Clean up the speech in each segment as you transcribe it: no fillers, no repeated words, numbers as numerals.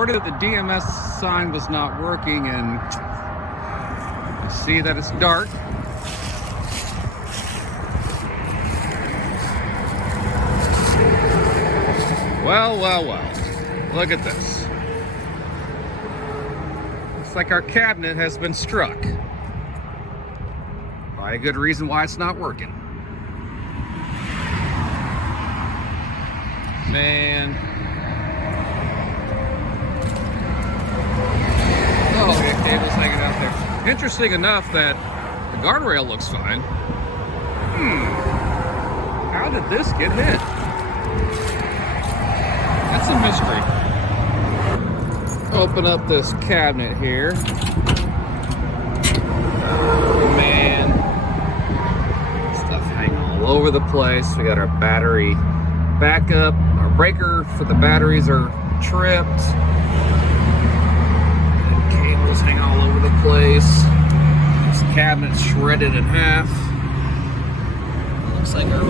reported that the DMS sign was not working, and you see that it's dark. Well, look at this. Looks like our cabinet has been struck. Probably a good reason why it's not working. Man. Oh, we got cables hanging out there. Interesting enough that the guardrail looks fine. How did this get hit? That's a mystery. Open up this cabinet here. Man. Stuff hanging all over the place. We got our battery backup. Our breaker for the batteries are tripped. Cables hang all over the place. This cabinet's shredded in half. Looks like our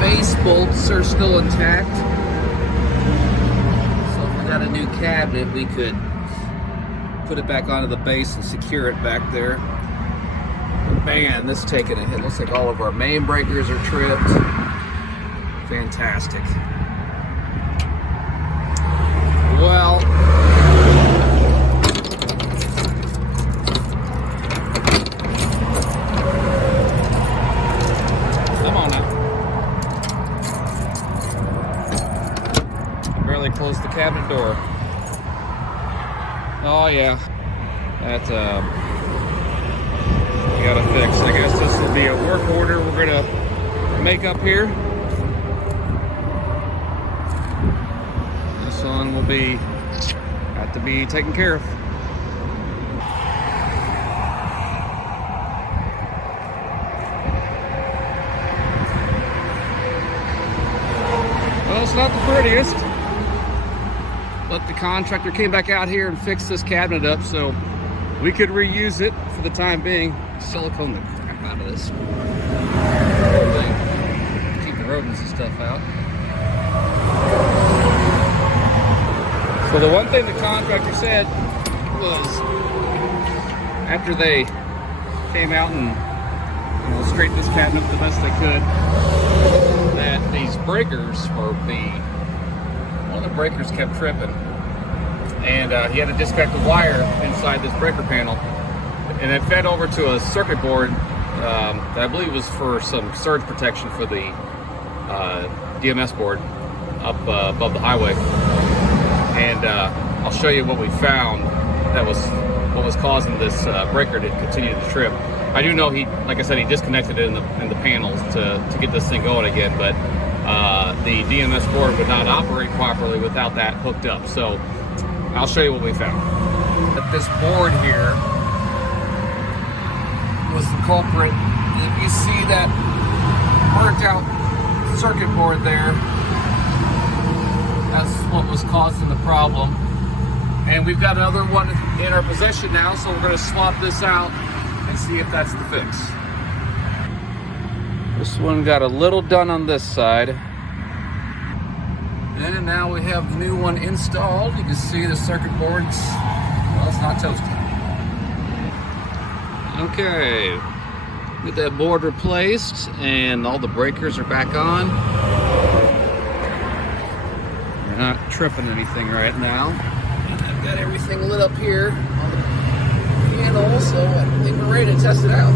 base bolts are still intact. So if we got a new cabinet, we could put it back onto the base and secure it back there. But man, this is taking a hit. Looks like all of our main breakers are tripped. Fantastic. Well, come on now. I barely closed the cabinet door. Oh yeah, that's we gotta fix. I guess this will be a work order we're gonna make up here. This one will have to be taken care of. Well, it's not the prettiest, but the contractor came back out here and fixed this cabinet up so we could reuse it for the time being. Silicone the crap out of this thing. Keep the rodents and stuff out. So the one thing the contractor said was, after they came out and straightened this cabinet up the best they could, that these breakers, or one of the breakers kept tripping, and he had to disconnect the wire inside this breaker panel, and it fed over to a circuit board that I believe was for some surge protection for the DMS board up above the highway. And I'll show you what we found that was what was causing this breaker to continue to trip. I do know like I said, he disconnected it in the panels to get this thing going again, but the DMS board would not operate properly without that hooked up. So I'll show you what we found. But this board here was the culprit. If you see that burnt out circuit board there, that's what was causing the problem. And we've got another one in our possession now, so we're going to swap this out and see if that's the fix. This one got a little done on this side. And now we have the new one installed. You can see the circuit board's, well, it's not toasted. Okay, get that board replaced and all the breakers are back on. We're not tripping anything right now. And I've got everything lit up here on the panel, so I think we're ready to test it out.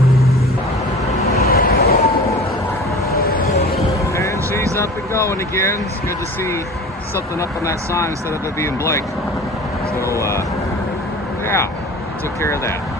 And she's up and going again. It's good to see something up on that sign instead of it being blank. So, yeah, took care of that.